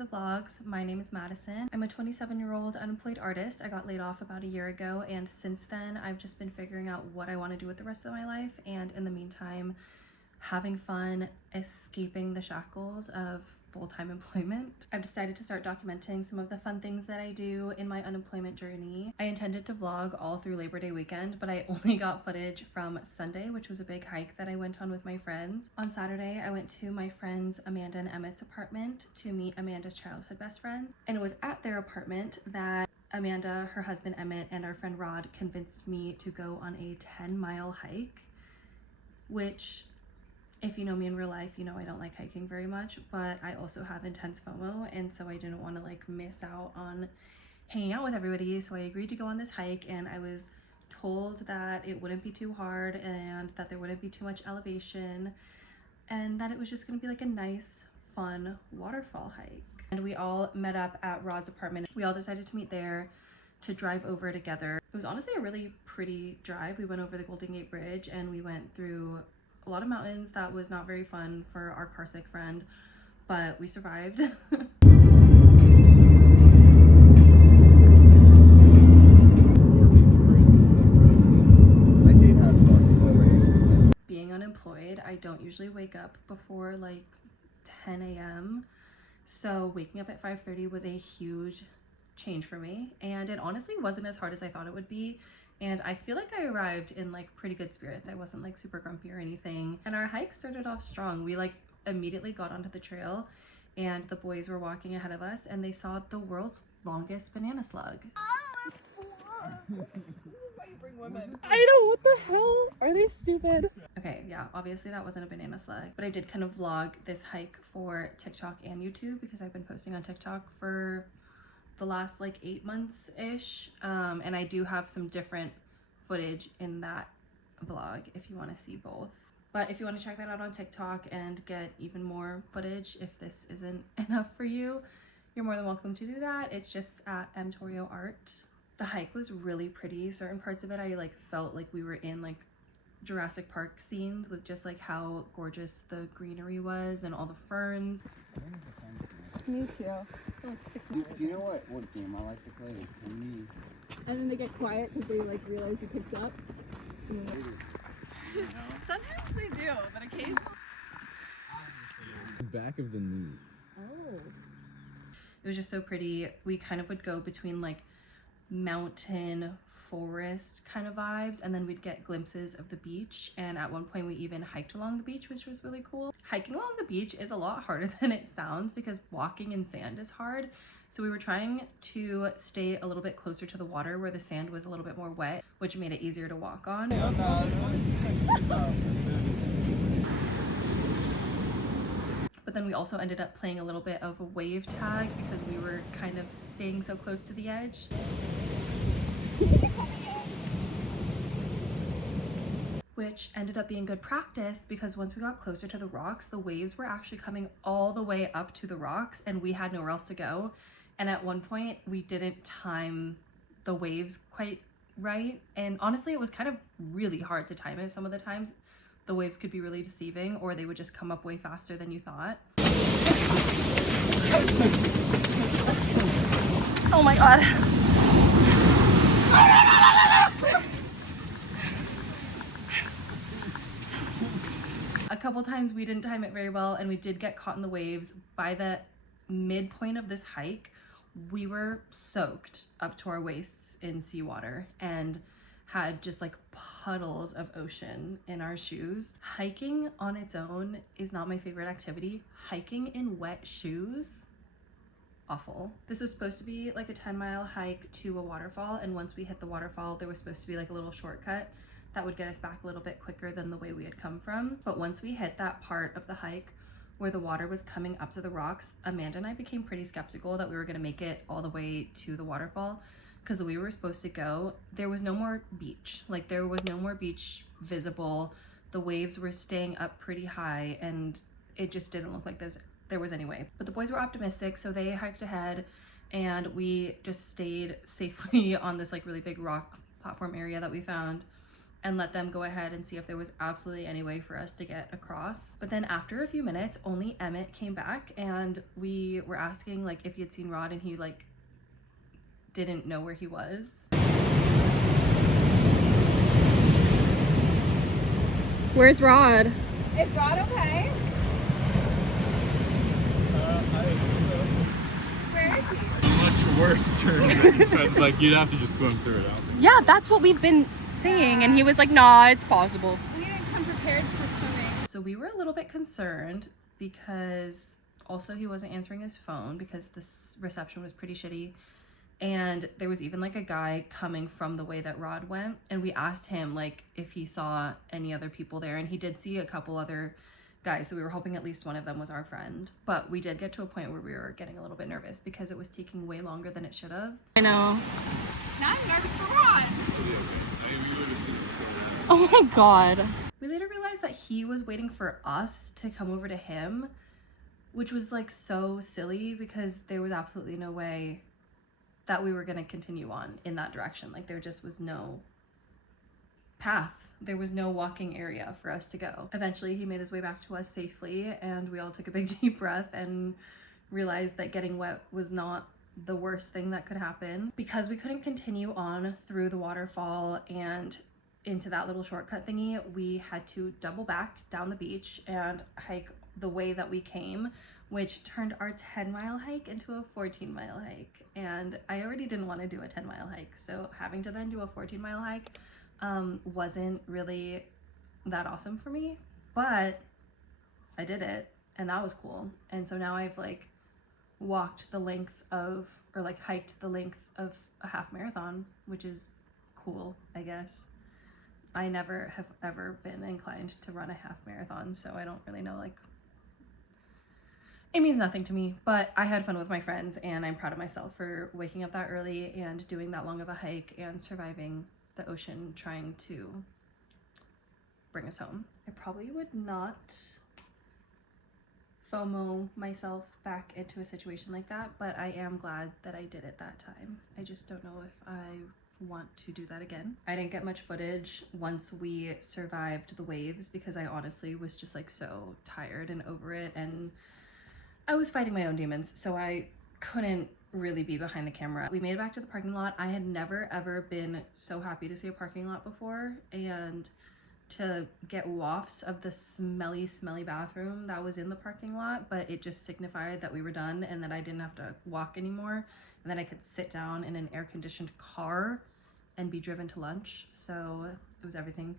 the vlogs. My name is Madison. I'm a 27-year-old unemployed artist. I got laid off about a year ago, and since then I've just been figuring out what I want to do with the rest of my life, and in the meantime having fun escaping the shackles of full-time employment. I've decided to start documenting some of the fun things that I do in my unemployment journey. I intended to vlog all through Labor Day weekend, but I only got footage from Sunday, which was a big hike that I went on with my friends. On Saturday, I went to my friends Amanda and Emmett's apartment to meet Amanda's childhood best friends, and it was at their apartment that Amanda, her husband Emmett, and our friend Rod convinced me to go on a 10-mile hike, which, if you know me in real life, you know I don't like hiking very much, but I also have intense FOMO, and so I didn't want to like miss out on hanging out with everybody, so I agreed to go on this hike, and I was told that it wouldn't be too hard and that there wouldn't be too much elevation and that it was just going to be like a nice, fun waterfall hike. And we all met up at Rod's apartment. We all decided to meet there to drive over together. It was honestly a really pretty drive. We went over the Golden Gate Bridge and we went through a lot of mountains. That was not very fun for our carsick friend, but we survived. Being unemployed, I don't usually wake up before like 10 a.m. So waking up at 5:30 was a huge change for me, and it honestly wasn't as hard as I thought it would be. And I feel like I arrived in like pretty good spirits. I wasn't like super grumpy or anything. And our hike started off strong. We like immediately got onto the trail and the boys were walking ahead of us and they saw the world's longest banana slug. I know, what the hell? Are they stupid? Okay, yeah, obviously that wasn't a banana slug, but I did kind of vlog this hike for TikTok and YouTube because I've been posting on TikTok for the last like 8 months-ish, and I do have some different footage in that vlog if you want to see both. But if you want to check that out on TikTok and get even more footage, if this isn't enough for you, you're more than welcome to do that. It's just at mtorio art. The hike was really pretty. Certain parts of it I like felt like we were in like Jurassic Park scenes with just like how gorgeous the greenery was and all the ferns. Me too. Do you know what game I like to play? It's me. And then they get quiet because they like realize you picked up. Sometimes they do, but occasionally. Back of the knee. Oh. It was just so pretty. We kind of would go between like mountain forest kind of vibes, and then we'd get glimpses of the beach, and at one point we even hiked along the beach, which was really cool. Hiking along the beach is a lot harder than it sounds because walking in sand is hard, so we were trying to stay a little bit closer to the water where the sand was a little bit more wet, which made it easier to walk on. But then we also ended up playing a little bit of a wave tag because we were kind of staying so close to the edge. Which ended up being good practice because once we got closer to the rocks, the waves were actually coming all the way up to the rocks and we had nowhere else to go. And at one point we didn't time the waves quite right. And honestly, it was kind of really hard to time it. Some of the times the waves could be really deceiving, or they would just come up way faster than you thought. Oh my god. A couple times we didn't time it very well and we did get caught in the waves. By the midpoint of this hike, we were soaked up to our waists in seawater and had just like puddles of ocean in our shoes. Hiking on its own is not my favorite activity. Hiking in wet shoes, awful. This was supposed to be like a 10-mile hike to a waterfall, and once we hit the waterfall there was supposed to be like a little shortcut that would get us back a little bit quicker than the way we had come from. But once we hit that part of the hike where the water was coming up to the rocks, Amanda and I became pretty skeptical that we were gonna make it all the way to the waterfall, because the way we were supposed to go, there was no more beach. Like there was no more beach visible. The waves were staying up pretty high and it just didn't look like there was any way. But the boys were optimistic, so they hiked ahead and we just stayed safely on this like really big rock platform area that we found. and let them go ahead and see if there was absolutely any way for us to get across. But then after a few minutes, only Emmett came back, and we were asking like if he had seen Rod, and he like didn't know where he was. Where's Rod? Is Rod okay? Where is he? Much worse turn because like you'd have to just swim through it. I don't think. Yeah, that's what we've been saying, and he was like, "Nah, it's possible." We didn't come prepared for swimming. So we were a little bit concerned because also he wasn't answering his phone because this reception was pretty shitty. And there was even like a guy coming from the way that Rod went, and we asked him like if he saw any other people there, and he did see a couple other guys, so we were hoping at least one of them was our friend. But we did get to a point where we were getting a little bit nervous because it was taking way longer than it should have. I know. Now I'm nervous for Rod. Oh my god. We later realized that he was waiting for us to come over to him, which was like so silly because there was absolutely no way that we were going to continue on in that direction. Like there just was no path. There was no walking area for us to go. Eventually he made his way back to us safely, and we all took a big deep breath and realized that getting wet was not the worst thing that could happen. Because we couldn't continue on through the waterfall and into that little shortcut thingy, we had to double back down the beach and hike the way that we came, which turned our 10-mile hike into a 14-mile hike. And I already didn't want to do a 10-mile hike, so having to then do a 14-mile hike wasn't really that awesome for me, but I did it, and that was cool. And so now I've like walked the length of, or like hiked the length of a half marathon, which is cool, I guess. I never have ever been inclined to run a half marathon, so I don't really know, like, it means nothing to me, but I had fun with my friends, and I'm proud of myself for waking up that early and doing that long of a hike and surviving the ocean trying to bring us home. I probably would not FOMO myself back into a situation like that, but I am glad that I did it that time. I just don't know if I want to do that again. I didn't get much footage once we survived the waves because I honestly was just like so tired and over it, and I was fighting my own demons, so I couldn't really be behind the camera. We made it back to the parking lot. I had never ever been so happy to see a parking lot before, and to get wafts of the smelly bathroom that was in the parking lot, but it just signified that we were done and that I didn't have to walk anymore, and that I could sit down in an air-conditioned car and be driven to lunch. So it was everything.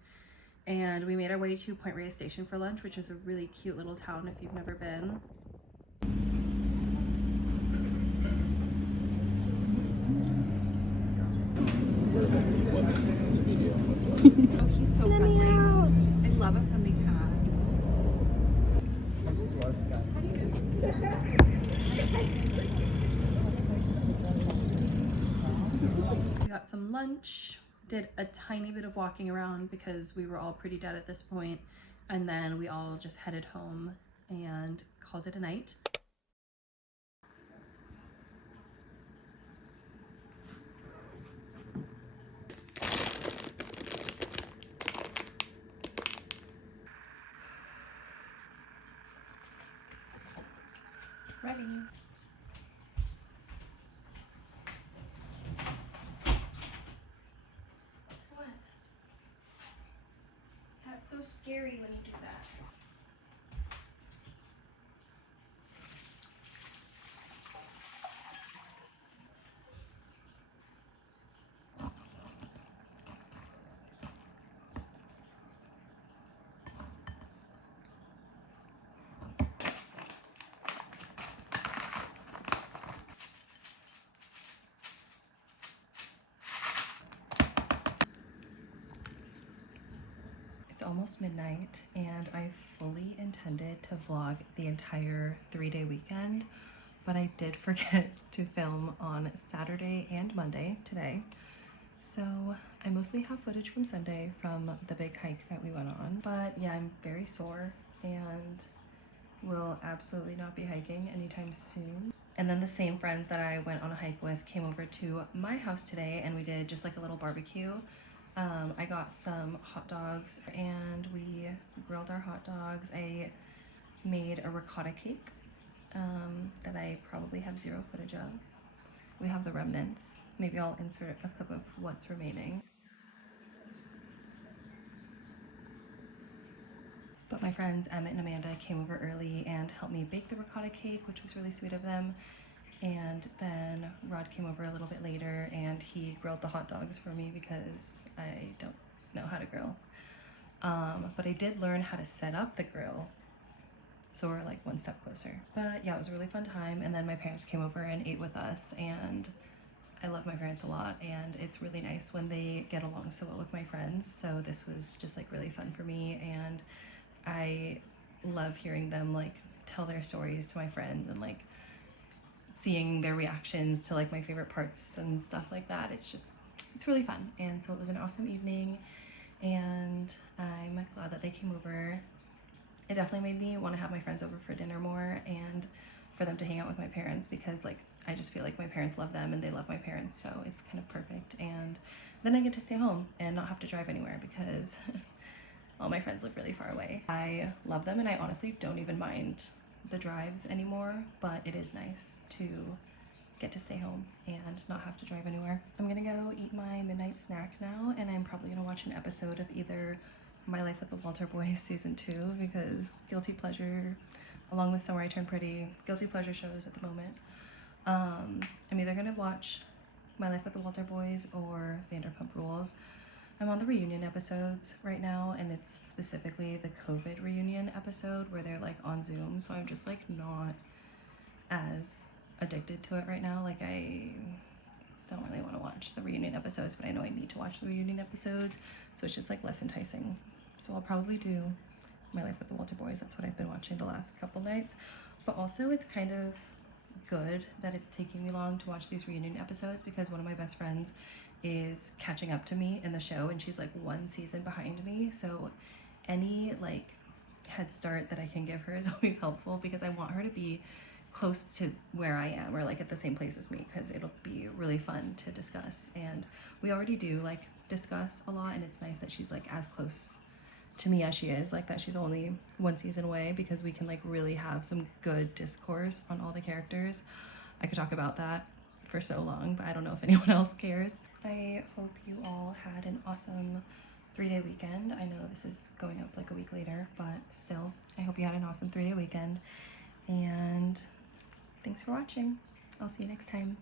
And we made our way to Point Reyes Station for lunch, which is a really cute little town if you've never been. Oh, he's so friendly. I love a friendly cat. We got some lunch, did a tiny bit of walking around because we were all pretty dead at this point, and then we all just headed home and called it a night. Ready. What? That's so scary when you do that. It's almost midnight, and I fully intended to vlog the entire 3-day weekend, but I did forget to film on Saturday and Monday today. So I mostly have footage from Sunday from the big hike that we went on. But yeah, I'm very sore and will absolutely not be hiking anytime soon. And then the same friends that I went on a hike with came over to my house today, and we did just like a little barbecue. I got some hot dogs and we grilled our hot dogs. I made a ricotta cake that I probably have zero footage of. We have the remnants. Maybe I'll insert a clip of what's remaining. But my friends Emmett and Amanda came over early and helped me bake the ricotta cake, which was really sweet of them. And then Rod came over a little bit later and he grilled the hot dogs for me because I don't know how to grill. But I did learn how to set up the grill, so we're like one step closer. But yeah, it was a really fun time. And then my parents came over and ate with us, and I love my parents a lot, and it's really nice when they get along so well with my friends. So this was just like really fun for me, and I love hearing them like tell their stories to my friends and like seeing their reactions to like my favorite parts and stuff like that. It's really fun. And so it was an awesome evening, and I'm glad that they came over. It definitely made me want to have my friends over for dinner more and for them to hang out with my parents, because like I just feel like my parents love them and they love my parents, so it's kind of perfect. And then I get to stay home and not have to drive anywhere because all my friends live really far away. I love them and I honestly don't even mind the drives anymore, but it is nice to get to stay home and not have to drive anywhere. I'm gonna go eat my midnight snack now, and I'm probably gonna watch an episode of either My Life with the Walter Boys season 2, because guilty pleasure, along with Somewhere I Turn Pretty, guilty pleasure shows at the moment. I'm either gonna watch My Life with the Walter Boys or Vanderpump Rules. I'm on the reunion episodes right now, and it's specifically the COVID reunion episode where they're like on Zoom, so I'm just like not as addicted to it right now. Like I don't really want to watch the reunion episodes, but I know I need to watch the reunion episodes, so it's just like less enticing. So I'll probably do My Life with the Walter Boys. That's what I've been watching the last couple nights. But also it's kind of good that it's taking me long to watch these reunion episodes, because one of my best friends is catching up to me in the show and she's like one season behind me, so any like head start that I can give her is always helpful, because I want her to be close to where I am, or like at the same place as me, because it'll be really fun to discuss. And we already do like discuss a lot, and it's nice that she's like as close to me as she is, like that she's only one season away, because we can like really have some good discourse on all the characters. I could talk about that for so long, but I don't know if anyone else cares. I hope you all had an awesome 3-day weekend. I know this is going up like a week later, but still, I hope you had an awesome 3-day weekend. And thanks for watching. I'll see you next time.